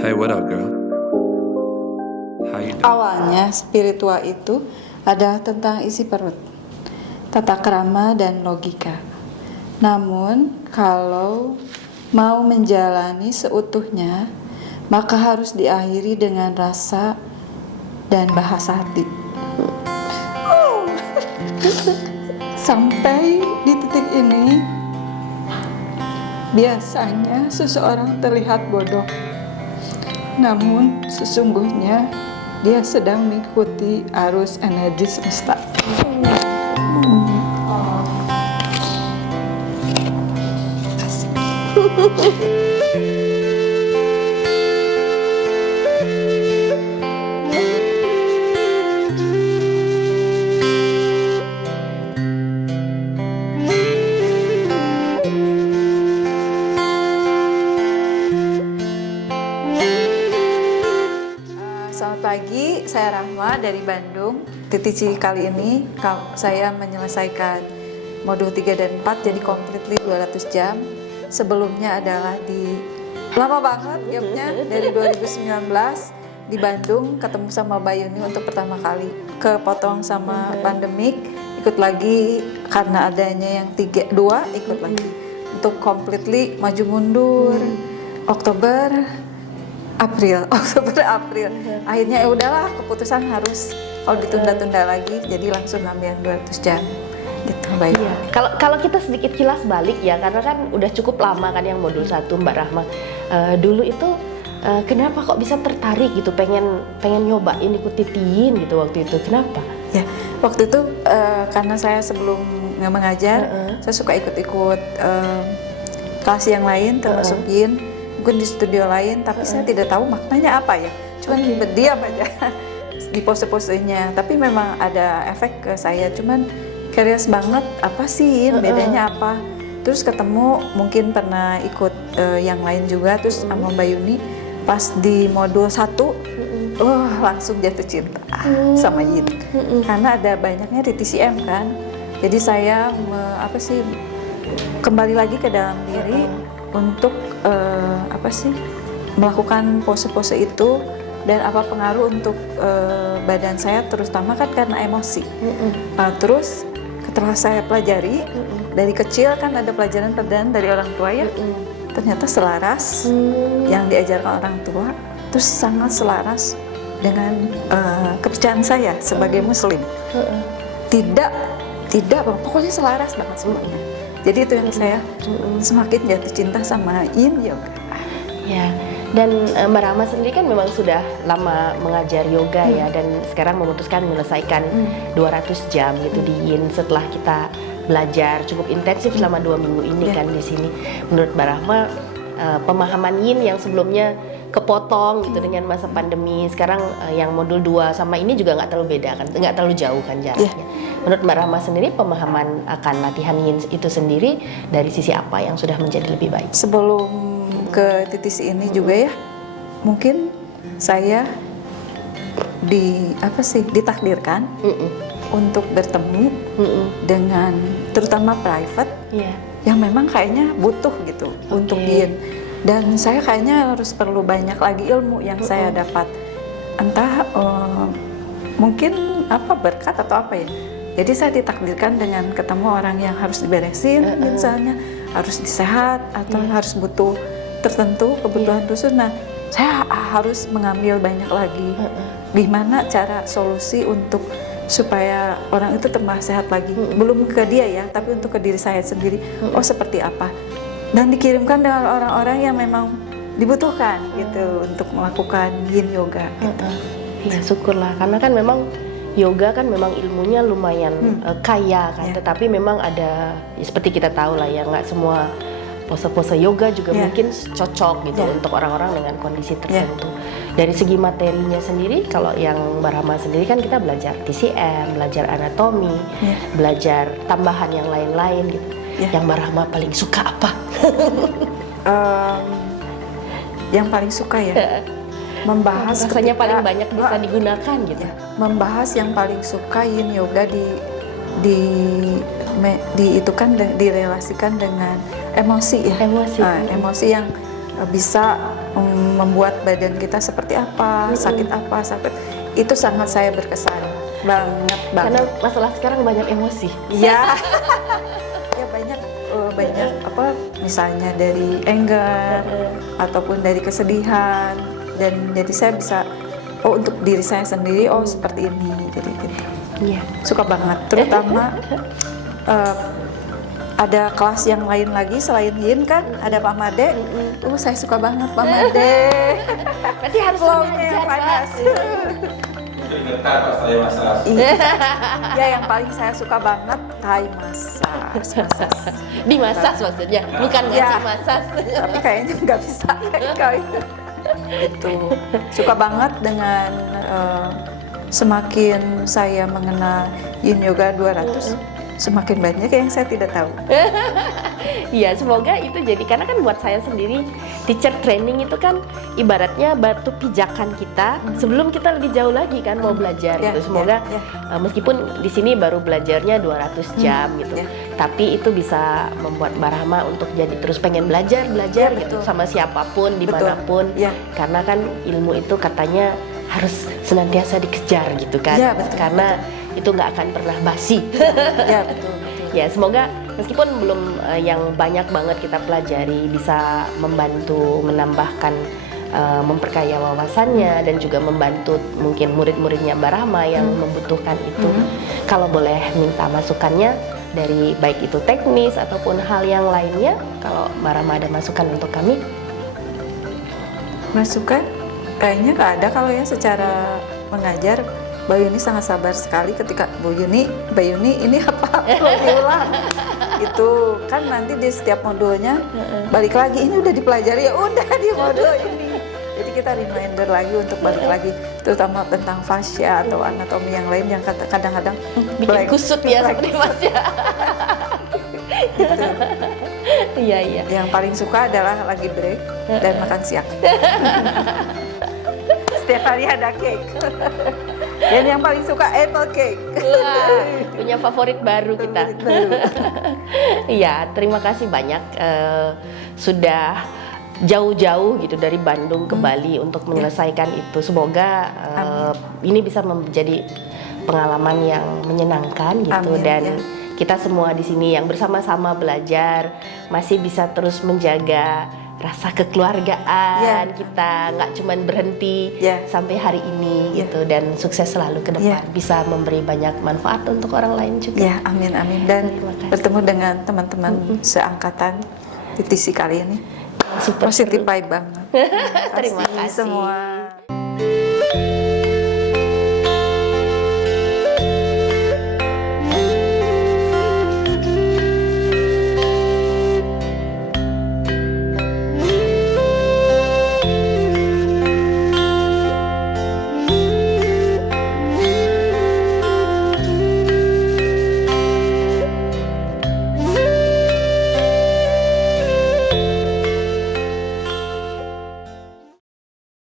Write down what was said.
Hey, what up, girl? How you doing? Awalnya spiritual itu adalah tentang isi perut, tata krama dan logika. Namun kalau mau menjalani seutuhnya, maka harus diakhiri dengan rasa dan bahasa hati. Sampai di titik ini, biasanya seseorang terlihat bodoh, namun sesungguhnya dia sedang mengikuti arus energi semesta. Selamat pagi, saya Rahma dari Bandung. TTC kali ini saya menyelesaikan modul 3 dan 4 jadi completely 200 jam. Sebelumnya adalah lama banget gapnya dari 2019 di Bandung, ketemu sama Bayuni untuk pertama kali. Kepotong sama pandemik, ikut lagi karena adanya yang 2 ikut lagi. Untuk completely maju mundur. Oktober April. Akhirnya ya udahlah, keputusan harus kalau ditunda-tunda lagi, jadi langsung ngambil 200 jam. Gitu, baik. Iya. Kalau kita sedikit kilas balik ya, karena kan udah cukup lama kan yang modul 1 Mbak Rahma. Dulu itu kenapa kok bisa tertarik gitu, pengen nyobain ikut titiin gitu waktu itu. Kenapa? Ya, waktu itu karena saya sebelum mengajar, saya suka ikut-ikut kelas yang lain, termasuk yin. Mungkin di studio lain, tapi saya tidak tahu maknanya apa ya. Cuman berdiam aja di pose-posenya. Tapi memang ada efek ke saya. Cuman curious banget, apa sih bedanya apa? Terus ketemu, mungkin pernah ikut yang lain juga. Terus sama Mbak Yuni, pas di modul 1, langsung jatuh cinta sama yin. Karena ada banyaknya di TCM kan. Jadi saya kembali lagi ke dalam diri untuk melakukan pose-pose itu, dan apa pengaruh untuk badan saya, terutama kan karena emosi. Terus setelah saya pelajari dari kecil kan ada pelajaran dari orang tua ya, ternyata selaras yang diajarkan orang tua, terus sangat selaras dengan kepercayaan saya sebagai muslim. Tidak, pokoknya selaras banget semuanya. Jadi itu yang saya semakin jatuh cinta sama yin yoga. Ya, dan Mbak Rahma sendiri kan memang sudah lama mengajar yoga ya, dan sekarang memutuskan menyelesaikan 200 jam gitu di yin setelah kita belajar cukup intensif selama 2 minggu ini kan di sini. Menurut Mbak Rahma, pemahaman yin yang sebelumnya kepotong gitu dengan masa pandemi, sekarang yang modul 2 sama ini juga nggak terlalu beda kan, nggak terlalu jauh kan jaraknya. Menurut Mbak Rahma sendiri, pemahaman akan latihan yin itu sendiri dari sisi apa yang sudah menjadi lebih baik? Sebelum ke TTC ini juga ya, mungkin saya ditakdirkan untuk bertemu dengan terutama private yang memang kayaknya butuh gitu untuk yin. Dan saya kayaknya harus perlu banyak lagi ilmu yang saya dapat, entah mungkin berkat atau apa ya. Jadi saya ditakdirkan dengan ketemu orang yang harus diberesin, misalnya harus disehat atau harus butuh tertentu kebutuhan khusus. Nah, saya harus mengambil banyak lagi gimana cara solusi untuk supaya orang itu tambah sehat lagi. Belum ke dia ya, tapi untuk ke diri saya sendiri. Seperti apa? Dan dikirimkan dengan orang-orang yang memang dibutuhkan gitu untuk melakukan yin yoga gitu. Ya syukurlah, karena kan memang yoga kan memang ilmunya lumayan kaya kan, tetapi memang ada seperti kita tahu lah ya, nggak semua pose-pose yoga juga mungkin cocok gitu untuk orang-orang dengan kondisi tertentu. Dari segi materinya sendiri, kalau yang Mbak Rahma sendiri kan kita belajar TCM, belajar anatomi, belajar tambahan yang lain-lain gitu. Yang Mbak Rahma paling suka apa? Yang paling suka ya, membahas rasanya paling banyak bisa digunakan gitu. Membahas yang paling suka yin yoga direlasikan dengan emosi ya. Emosi yang bisa membuat badan kita seperti apa, sakit apa, itu sangat saya berkesan banget. Karena masalah sekarang banyak emosi. Iya. Ya banyak apa misalnya dari anger ataupun dari kesedihan, dan jadi saya bisa untuk diri saya sendiri seperti ini, jadi gitu. Iya. Suka banget, terutama ada kelas yang lain lagi selain Yin kan, ada Pak Made. Saya suka banget Pak Made. Berarti harus flow-nya panas. Keringetan pas saya massage. Iya. Ya, yang paling saya suka banget Thai massage. Dimasas maksudnya, bukan ngasih Ya. masas. Tapi kayaknya nggak bisa kalau itu. Suka banget dengan semakin saya mengenal Yin Yoga 200, semakin banyak yang saya tidak tahu. Iya, semoga itu jadi, karena kan buat saya sendiri teacher training itu kan ibaratnya batu pijakan kita sebelum kita lebih jauh lagi kan mau belajar gitu. Semoga meskipun di sini baru belajarnya 200 jam gitu, tapi itu bisa membuat Mbak Rahma untuk jadi terus pengen belajar gitu sama siapapun dimanapun. Karena kan ilmu itu katanya harus senantiasa dikejar gitu kan, karena itu nggak akan pernah basi. Ya, betul. Ya, semoga meskipun belum yang banyak banget kita pelajari bisa membantu menambahkan memperkaya wawasannya dan juga membantu mungkin murid-muridnya Mbak Rahma yang membutuhkan itu. Kalau boleh minta masukannya dari baik itu teknis ataupun hal yang lainnya, kalau Mbak Rahma ada masukan untuk kami? Masukan? Kayaknya nggak ada kalau ya secara mengajar. Mbak Yuni sangat sabar sekali ketika Mbak Yuni ini apa perlu diulang. Itu kan nanti di setiap modulnya balik lagi, ini udah dipelajari, ya udah di modul ini. Jadi kita reminder lagi untuk balik lagi, terutama tentang fascia atau anatomi yang lain yang kadang-kadang bikin kusut ya seperti fascia. Gitu. Iya. Yang paling suka adalah lagi break dan makan siang. Setiap hari ada cake. Dan yang paling suka apple cake. Wah, punya favorit baru kita. Iya, terima kasih banyak sudah jauh-jauh gitu dari Bandung ke Bali untuk menyelesaikan itu. Semoga ini bisa menjadi pengalaman yang menyenangkan gitu. Amin, dan kita semua di sini yang bersama-sama belajar masih bisa terus menjaga rasa kekeluargaan kita, nggak cuman berhenti sampai hari ini gitu, dan sukses selalu ke depan, bisa memberi banyak manfaat untuk orang lain juga. Amin. Dan bertemu dengan teman-teman seangkatan di TC kali ini, Super positif vibe banget. Terima kasih semua.